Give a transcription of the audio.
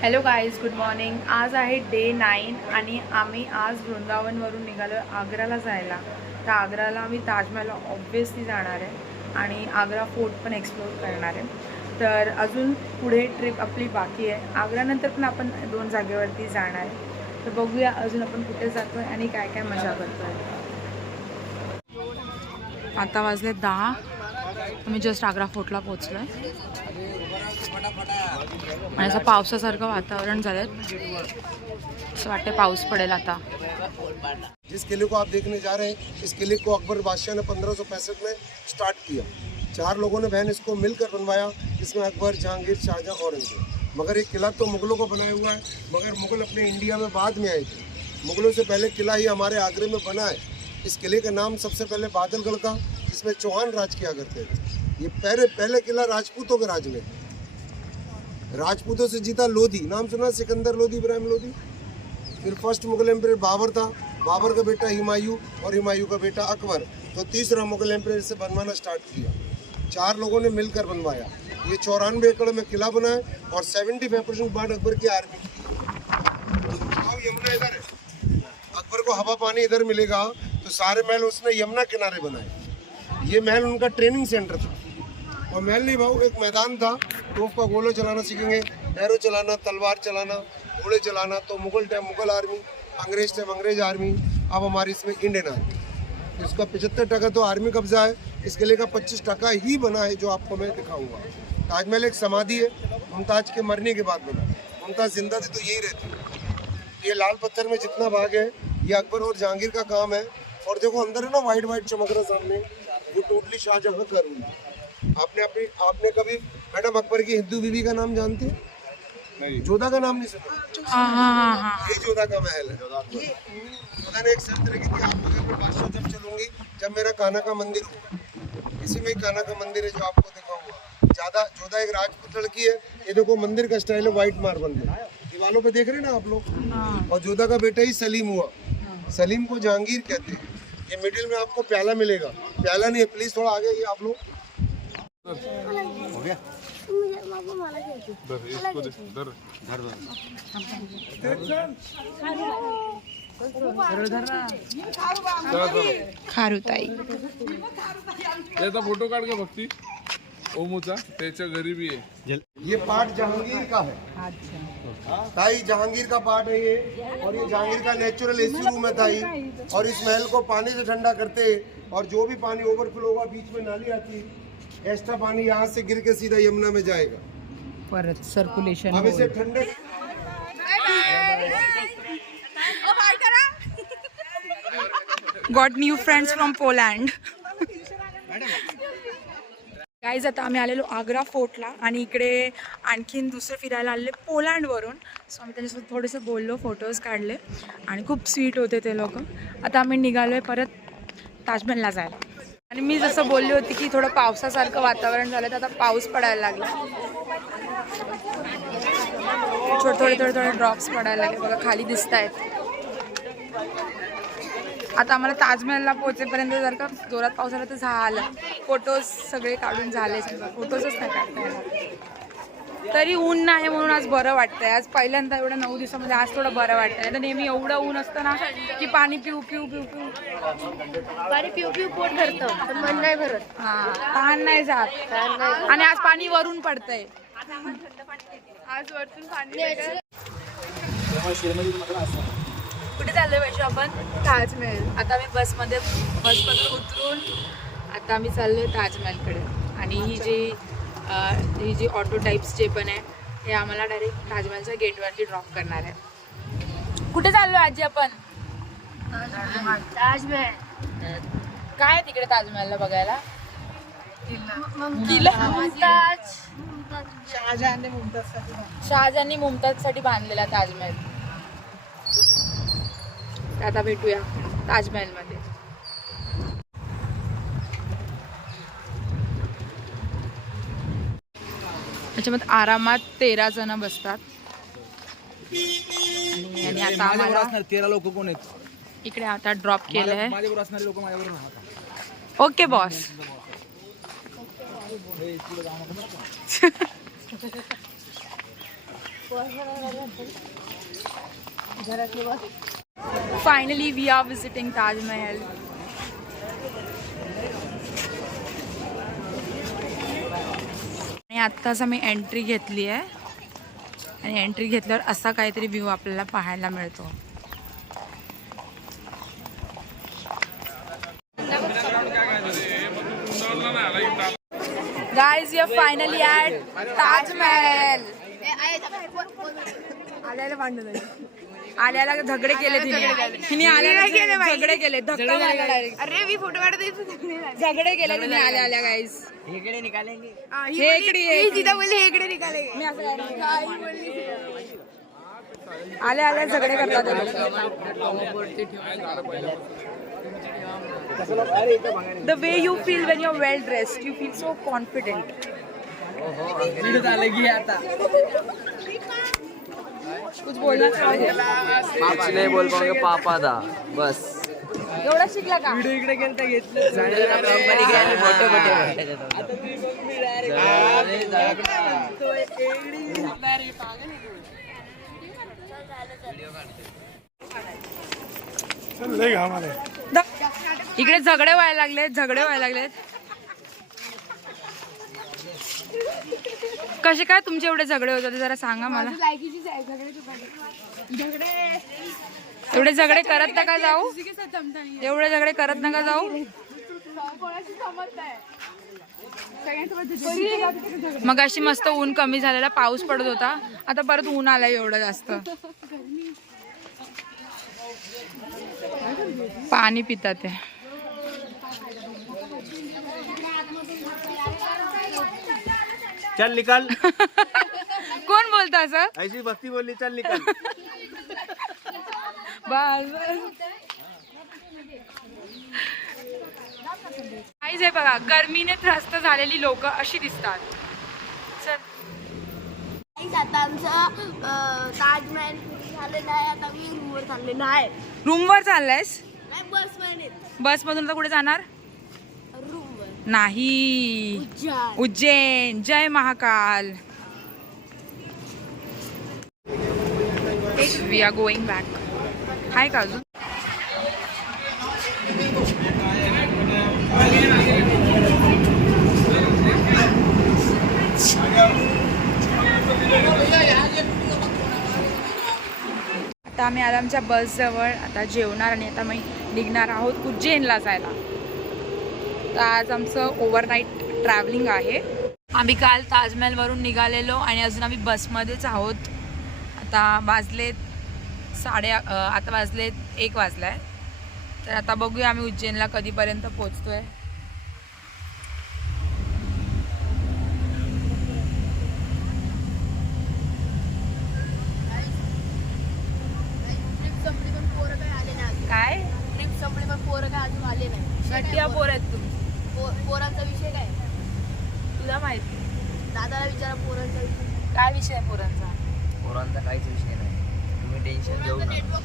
Hello guys, good morning. आज आहे day 9 आणि आम्ही आज वृंदावनवरून निघालो आग्र्याला जायला. तर आग्र्याला आम्ही ताजमहल ऑब्व्हियसली जाणार आहे आणि आग्रा फोर्ट पण एक्सप्लोर करणार आहे. तर अजून पुढे ट्रिप आपली बाकी आहे. आग्र्यानंतर पण आपण 2 जागेवरती जाणार आहे. तर बघूया अजून आपण कुठे जातो आहे आणि काय काय मजा करतो आहे. आता वाजले 10. मी जस्ट आग्रा फोर्टला पोहोचलो आहे आणि असं पावसासारखं वातावरण झालं. असं वाटतं पाऊस पडेल आता. जिस किले को आप देखने जा रहे हैं, इस किले को अकबर बादशाह ने 1565 में स्टार्ट किया। 4 लोगों ने बहन इसको मिलकर बनवाया, जिसमें अकबर, जहांगीर, शाहजहां, औरंगजेब। मगर ये किला तो मुगलों को बनाया हुआ है, मगर मुगल अपने इंडिया में बाद में आए थे। मुगलों से पहले किला ही हमारे आगरे में बना है। इस किले का नाम सबसे पहले बादलगढ़ था, जिसमें चौहान राज किया करते थे। ये पहले किला राजपूतों के राज में, राजपूतों से जीता लोधी, नाम सुना सिकंदर लोधी, इब्राहिम लोधी। फिर फर्स्ट मुगल एम्पायर बाबर था, बाबर का बेटा हुमायूं और हुमायूं का बेटा अकबर। तो तीसरा मुगल एम्पायर से बनवाना स्टार्ट किया। 4 लोगों ने मिलकर बनवाया। ये 94 एकड़ में किला बना है और 75% बाढ़ अकबर की आर्मी की। यमुना इधर है, अकबर को हवा पानी इधर मिलेगा, तो सारे महल उसने यमुना किनारे बनाए। ये महल उनका ट्रेनिंग सेंटर था। और महल नहीं भाव, एक मैदान था। तोप का गोला चलाना सीखेंगे, एरो चलाना, तलवार चलाना, घोड़े चलाना। तो मुगल आर्मी, अंग्रेज टाइम अंग्रेज आर्मी, अब हमारी इसमें इंडियन आर्मी। इसका 75% तो आर्मी कब्जा है। इस किले का 25% ही बना है, जो आपको मैं दिखाऊंगा। ताजमहल एक समाधि है, मुमताज के मरने के बाद बना। मुमताज जिंदा थी तो यही रहती। ये लाल पत्थर में जितना भाग है, ये अकबर और जहांगीर का काम है। और देखो अंदर है ना, वाइट चमक रहा सामने, वो टोटली शाहजहां का रूम है। आपने कभी मैडम अकबर की हिंदू बीवी का नाम जानते हैं? नहीं। जोधा का नाम नहीं सुना? हाँ। यही जोधा का महल है। जोधा ने एक शर्त रखी थी, आप मगर में बादशाह जब चलूंगी, जब मेरा कान्हा का मंदिर होगा। इसी में कान्हा का मंदिर है, जो आपको दिखाऊंगा। जोधा एक राजपूत लड़की है। ये देखो मंदिर का स्टाइल है, व्हाइट मार्बल में दीवालों पे देख रहे हैं ना आप लोग। और जोधा का बेटा ही सलीम हुआ। सलीम को जहांगीर कहते हैं। ये मिडिल में आपको प्याला मिलेगा। प्याला नहीं है, प्लीज थोड़ा आगे आप लोग। हो गया? खारुताई त्याचा फोटो काढ का भक्ती ओमूचा, त्याच्या घरी भी आहे। ये पार्ट जहांगीर का है। अच्छा। ताई जहांगीर का पार्ट है ये। और ये जहांगीर का नेचुरल एसी रूम है ताई। और इस महल को पानी से ठंडा करते, और जो भी पानी ओवरफ्लो होगा, बीच में नाली आती, एक्स्ट्रा पानी यहाँ से गिर के सीधा यमुना में जाएगा। परत सर्कुलेशन। अब इसे ठंडे got new friends from Poland. Guys, आता आम्ही आलेलो आग्रा फोर्टला आणि इकडे आणखीन दुसरे फिरायला आलेले पोलँडवरून. सो आम्ही त्यांच्यासोबत थोडेसे बोललो, फोटोज काढले आणि खूप स्वीट होते ते लोक. आता आम्ही निघालो आहे परत ताजमहलला जायला. आणि मी जसं बोलली होती की थोडं पावसासारखं वातावरण झालं, तर आता पाऊस पडायला लागला. थोडे ड्रॉप्स पडायला लागले बघा, खाली दिसत आहेत. आता आम्हाला ताजमहलला पोहोचेपर्यंत जर का जोरात पाऊस आला तर झालं. फोटोज सगळे काढून झाले, समजा फोटोजच नाही काढता येणार. तरी ऊन नाही म्हणून आज बरं वाटतंय. आज पहिल्यांदा एवढं 9 दिवसामध्ये आज थोडं बरं वाटतंय. तर नेहमी एवढं ऊन असतं ना की पाणी पिऊ पोट भरतं पण मन नाही भरत. हां, तहान नाही जात. आणि आज पाणी वरून पडतंय. आज वरतून पाणी. कुठे चाललोय पाहिजे आपण? ताजमहल. आता आम्ही बसमधून उतरून आता आम्ही चाललोय ताजमहलकडे. आणि ही जी ऑटो टाईप्स जे पण आहे, हे आम्हाला डायरेक्ट ताजमहलच्या गेटवरती ड्रॉप करणार आहे. कुठे चाललोय आजी आपण? ताजमहल काय आहे तिकडे ताजमहलला बघायला? शहाजहानने मुमताजसाठी बांधलेला ताजमहल. आता भेटूया ताजमहलमध्ये. त्याच्यामध्ये आरामात 13 जण बसतात. आणि आता आम्हाला 13 लोक कोण आहेत इकडे आता ड्रॉप केलंय. माझ्याबरोबर असणारे लोक माझ्याबरोबर राहतात. Okay boss. Finally we are visiting Taj Mahal. आणि आत्ताच आम्ही एंट्री घेतली आहे आणि एंट्री घेतल्यावर असा काहीतरी व्ह्यू आपल्याला पाहायला मिळतो. Guys, we are finally at Taj Mahal. आल्याला झगडे केले तिने आल्याला झगडे केले धक्का मारला डायरेक्ट. अरे मी फोटो काढते झगडे केले तिने आल्या गाईस. हेकडे निकालेंगे. मी असं आल्या झगडे करतात. The way you feel when you're well dressed, you feel so confident. आता कुछ बोलना चाहोगे? कुछ नहीं बोल पाऊंगे पापा था बस. एवढा शिकला का? इकडे गेलता घेतलं मोठे इकडे झगडे व्हायला लागलेत. कसे काय तुमचे एवढे झगडे होत होते जरा सांगा मला. एवढे झगडे करत नका जाऊ. एवढे झगडे करत नका जाऊ. मग अशी मस्त ऊन कमी झालेला, पाऊस पडत होता, आता परत ऊन आलाय एवढं जास्त. पाणी पितात ते. चल निकाल. कोण बोलतो असं? ऐसी भक्ती बोलली चल निकाल. बस काहीच आहे बघा, गर्मीने त्रस्त झालेली लोक अशी दिसतात. आता आमचं ताजमहल झालेलं आहे. आता मी रूमवर चाललेलो आहे. रूमवर चाललायस? नाही, बस मध्ये. बस मधून आता कुठे जाणार? रूमवर. नाही, उज्जैन. उज्जैन. जय Mahakal. We are going back. हाय का अजून? आता आम्ही आलो आमच्या बसजवळ. आता जेवणार आणि आता मी निघणार आहोत उज्जैनला जायला. तर आज आमचं ओव्हरनाईट ट्रॅव्हलिंग आहे. आम्ही काल ताजमहलवरून निघालेलो आणि अजून आम्ही बसमध्येच आहोत. आता वाजलेत 1 वाजलाय. तर आता बघूया आम्ही उज्जैनला कधीपर्यंत पोहोचतोय. काय ट्रिप संपली पण पोरं काय अजून आले नाही. घटिया पोर आहेत तुम्ही. पोरांचा विषय काय? तुला माहिती? दादाला विचारा पोरांचा विषय. काय विषय आहे पोरांचा? पोरांचा काहीच विषय नाही, तुम्ही टेन्शन घेऊ नका.